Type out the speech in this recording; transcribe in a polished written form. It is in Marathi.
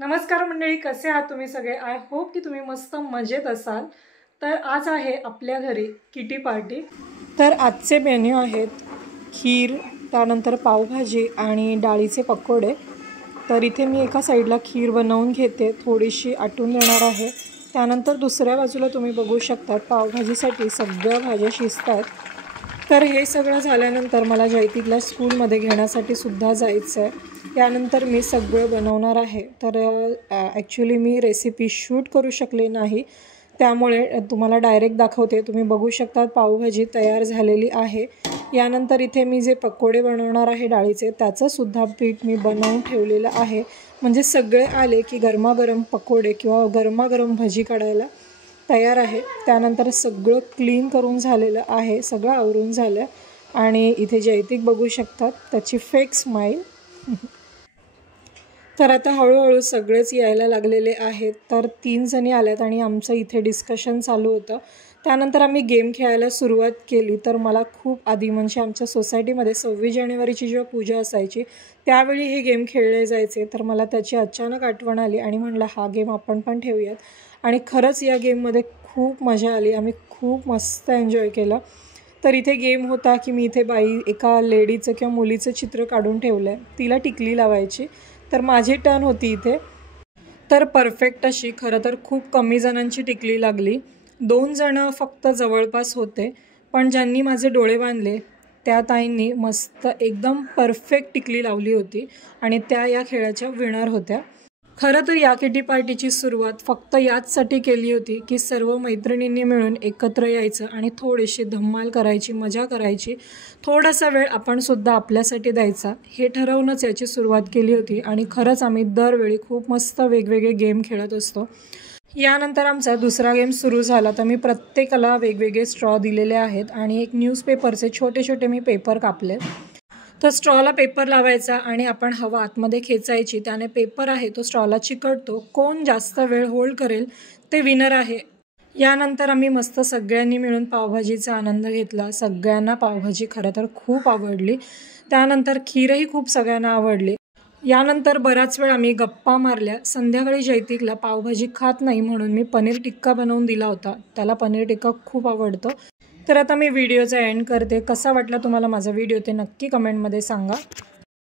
नमस्कार मंडळी, कसे आहात तुम्ही सगळे? आय होप की तुम्ही मस्त मजेत असाल. तर आज आहे आपल्या घरी किटी पार्टी. तर आजचे मेन्यू आहेत खीर, त्यानंतर पावभाजी आणि डाळीचे पकोडे. तर इथे मी एका साईडला खीर बनवून घेते, थोडीशी आटून देणार आहे. त्यानंतर दुसऱ्या बाजूला तुम्ही बघू शकता पावभाजीसाठी सगळ्या भाज्या शिजतात. तर हे सगळं झाल्यानंतर मला जयतीला स्कूलमध्ये घेण्यासाठी सुद्धा जायचं आहे. त्यानंतर मी सगळं बनवणार आहे. तर ॲक्च्युली मी रेसिपी शूट करू शकले नाही, त्यामुळे तुम्हाला डायरेक्ट दाखवते. तुम्ही बघू शकता पावभाजी तयार झालेली आहे. यानंतर इथे मी जे पकोडे बनवणार आहे डाळीचे, त्याचंसुद्धा पीठ मी बनवून ठेवलेलं आहे. म्हणजे सगळे आले की गरमागरम पकोडे किंवा गरमागरम भजी काढायला तयार आहे. त्यानंतर सगळं क्लीन करून झालेलं आहे, सगळं आवरून झालं. आणि इथे जयतिक बघू शकतात, त्याची फेक स्माईल. तर आता हळूहळू सगळेच यायला लागलेले आहेत. तर 3 जणी आल्यात आणि आमचं इथे डिस्कशन चालू होतं. त्यानंतर आम्ही गेम खेळायला सुरुवात केली. तर मला खूप आधी म्हणजे आमच्या सोसायटीमध्ये 26 जानेवारीची जेव्हा पूजा असायची त्यावेळी हे गेम खेळले जायचे. तर मला त्याची अचानक आठवण आली आणि म्हणलं हा गेम आपण पण ठेवूयात. आणि खरंच या गेममध्ये खूप मजा आली, आम्ही खूप मस्त एन्जॉय केलं. तर इथे गेम होता की मी इथे एका लेडीचं किंवा मुलीचं चित्र काढून ठेवलं आहे, तिला टिकली लावायची. तर माझी टर्न होती इथे. तर परफेक्ट अशी खरं तर खूप कमी जणांची टिकली लागली. 2 जणं फक्त जवळपास होते, पण ज्यांनी माझे डोळे बांधले त्या ताईंनी मस्त एकदम परफेक्ट टिकली लावली होती आणि त्या या खेळाच्या विनर होत्या. खरं तर या किटी पार्टीची सुरुवात फक्त याचसाठी केली होती की सर्व मैत्रिणींनी मिळून एकत्र यायचं आणि थोडीशी धम्माल करायची, मजा करायची, थोडासा वेळ आपणसुद्धा आपल्यासाठी द्यायचा, हे ठरवूनच याची सुरुवात केली होती. आणि खरंच आम्ही दरवेळी खूप मस्त वेगवेगळे गेम खेळत असतो. यानंतर आमचा दुसरा गेम सुरू झाला. तर मी प्रत्येकाला वेगवेगळे स्ट्रॉ दिलेले आहेत आणि एक न्यूजपेपरचे छोटे छोटे मी पेपर कापले. तर स्ट्रॉला पेपर लावायचा आणि आपण हवा आतमध्ये खेचायची, त्याने पेपर आहे तो स्ट्रॉला चिकटतो. कोण जास्त वेळ होल्ड करेल ते विनर आहे. यानंतर आम्ही मस्त सगळ्यांनी मिळून पावभाजीचा आनंद घेतला. सगळ्यांना पावभाजी खरं तर खूप आवडली. त्यानंतर खीरही खूप सगळ्यांना आवडली. यानंतर बराच वेळ आम्ही गप्पा मारल्या. संध्याकाळी जयतिकला पावभाजी खात नाही म्हणून मी पनीर टिक्का बनवून दिला होता, त्याला पनीर टिक्का खूप आवडतो. तर आता मी व्हिडिओचा एंड करते. कसा वाटला तुम्हाला माझा व्हिडिओ ते नक्की कमेंटमध्ये सांगा.